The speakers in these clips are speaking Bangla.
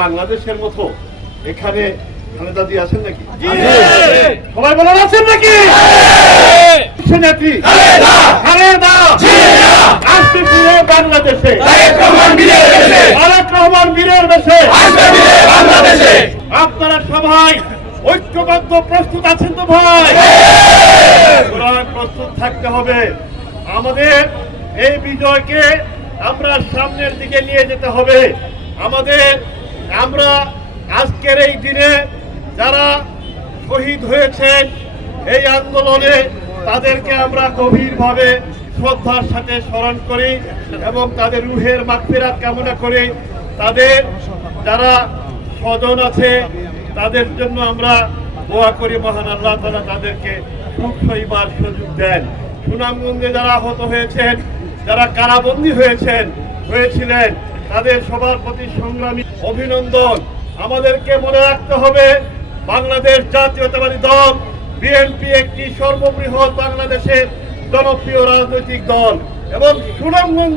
বাংলাদেশের মতো এখানে খালেদা জিয়া আছেন নাকি? সবাই বলেন আছেন নাকি? নেত্রী খালেদা আসবে ফিরে বাংলাদেশে, তারেক রহমান বীরের দেশে। আপনারা সবাই ঐক্যবদ্ধ প্রস্তুত আছেন তো ভাই? প্রস্তুত থাকতে হবে। আমাদের এই বিজয়কে আমরা সামনের দিকে নিয়ে যেতে হবে। আমরা আজকের এই দিনে যারা শহীদ হয়েছেন এই আন্দোলনে, তাদেরকে আমরা গভীরভাবে শ্রদ্ধার সাথে স্মরণ করি এবং তাদের রুহের মাগফিরাত কামনা করি। তাদের যারা স্বজন আছে তাদের জন্য আমরা দোয়া করি, মহান আল্লাহ তাআলা তাদেরকে সুখ সইবার সুযোগ দেন। সুনামগঞ্জে যারা আহত হয়েছেন, যারা কারাবন্দী হয়েছিলেন, তাদের সবার প্রতি সংগ্রামী অভিনন্দন। আমাদেরকে মনে রাখতে হবে বাংলাদেশ জাতীয়তাবাদী দল বিএনপি একটি সর্ববৃহৎ বাংলাদেশের জনপ্রিয় রাজনৈতিক দল এবং সুনামগঞ্জ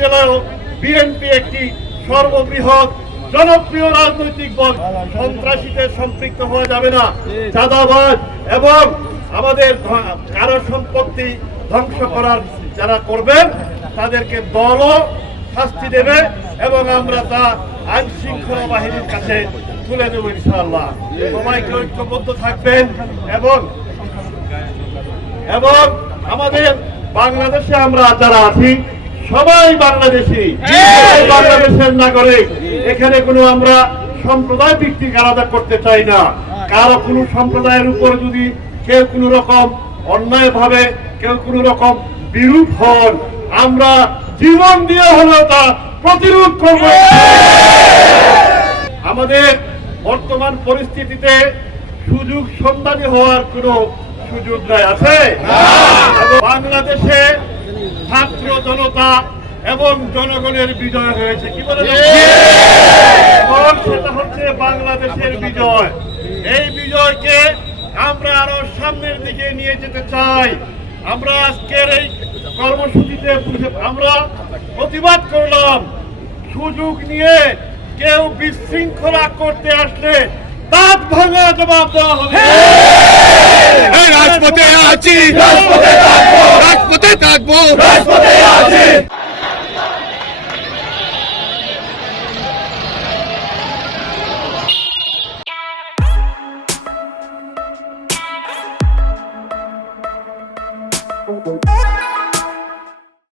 জেলায়ও বিএনপি একটি সর্ববৃহৎ জনপ্রিয় রাজনৈতিক দল। সন্ত্রাসীদের সম্পৃক্ত হওয়া যাবে না, চাঁদাবাজ এবং আমাদের কারো সম্পত্তি ধ্বংস করার যারা করবেন তাদেরকে দলও শাস্তি দেবে এবং আমরা তা আইন শৃঙ্খলা বাহিনীর কাছে তুলে দেব ইনশাআল্লাহ। সবাইকে ঐক্যবদ্ধ থাকবেন এবং আমাদের বাংলাদেশে আমরা যারা আছি সবাই বাংলাদেশি, বাংলাদেশের নাগরিক। এখানে কোনো আমরা সম্প্রদায় ভিত্তিক আলাদা করতে চাই না। কারো কোনো সম্প্রদায়ের উপর যদি কেউ কোনো রকম অন্যায় ভাবে কেউ কোনো রকম বিরূপ হন, আমরা জীবন দিয়ে হলেও তা প্রতিরোধ করব। আমাদের বর্তমান পরিস্থিতিতে সুযোগ সন্ধানী হওয়ার কোনো সুযোগ নাই, আছে? বাংলাদেশে ছাত্র জনতা এবং জনগণের বিজয় হয়েছে, কি বলে? এবং সেটা হচ্ছে বাংলাদেশের বিজয়। এই বিজয়কে আমরা আরো সামনের দিকে নিয়ে যেতে চাই। আমরা আজকের এই কর্মসূচিতে আমরা প্রতিবাদ করলাম, সুযোগ নিয়ে কেউ বিশৃঙ্খলা করতে আসলে দাঁত ভাঙা জবাব দেওয়া হবে। রাজপথে আছি, রাজপথে থাকবো। Oh